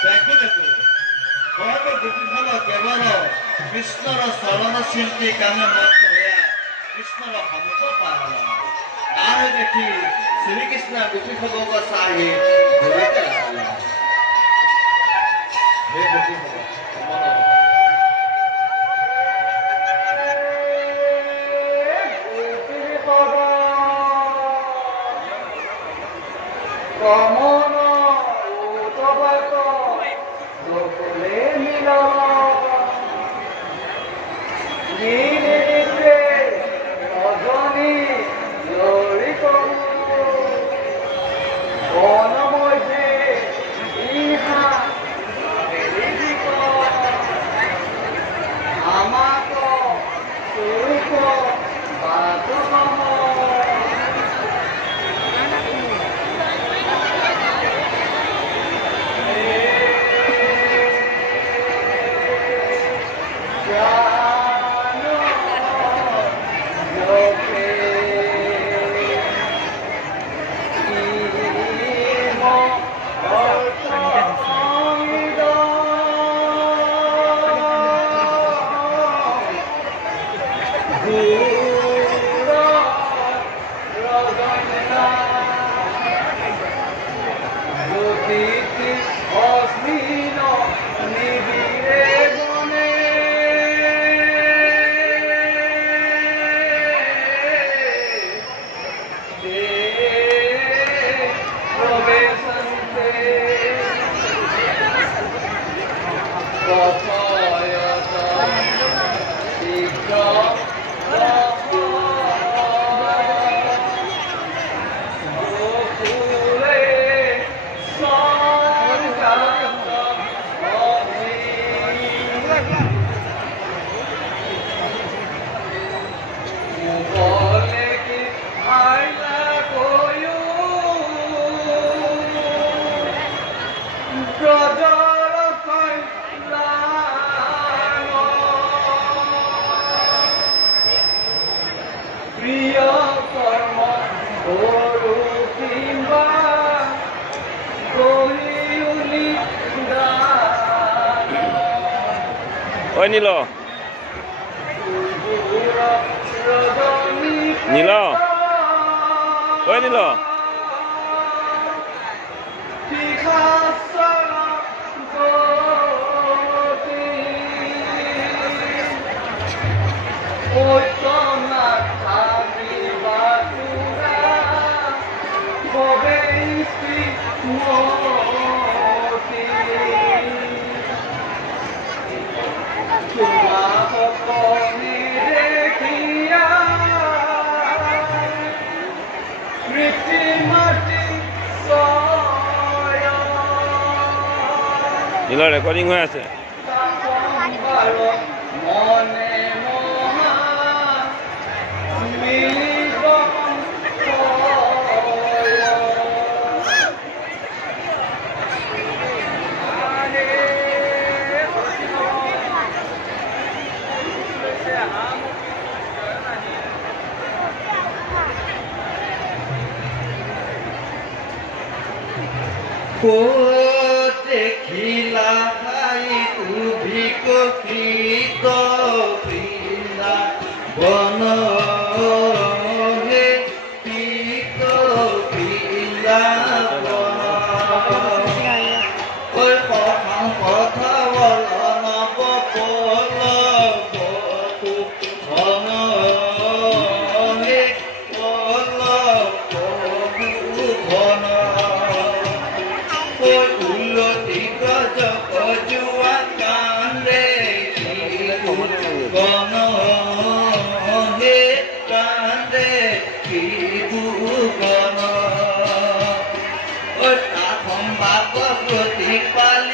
ଦେଖୁ ଦେଖୁ ବହୁତ ଗୋପୀଫଳ କେବଳ କୃଷ୍ଣର ଶରଣ ଶିଳ୍ପୀ କାମ ମତ ହୋୟା କୃଷ୍ଣର ହଂସ ପାଳନ ତାର ଦେଖି ଶ୍ରୀକୃଷ୍ଣ ଗୋପୀଫଳଙ୍କ ସାହି ଘୂରିতে ଲାଗଲା हे ଗୋପୀଫଳ ତମର কমন উতবাত গোকুলে মিলন নীলিতে রজনী ললিত বনমধ্যে ইহা বেদিক আমাক স্বরূপ বাতকম Oi Nilo. Nilo. Oi Nilo. Nilo recording হয়ে আছে দেখিলা ভাই তুভি কৃত বৃন্দা বন হে কৃত বৃন্দা ওই পথাং কথা বল নব পল বতু ঘন হে পল বতু ঘন উল্লতি ব্রজ অজুয়া কান্দে গণ হে কান্দে কি ভুবন তা সম্ভাব প্রতিপালি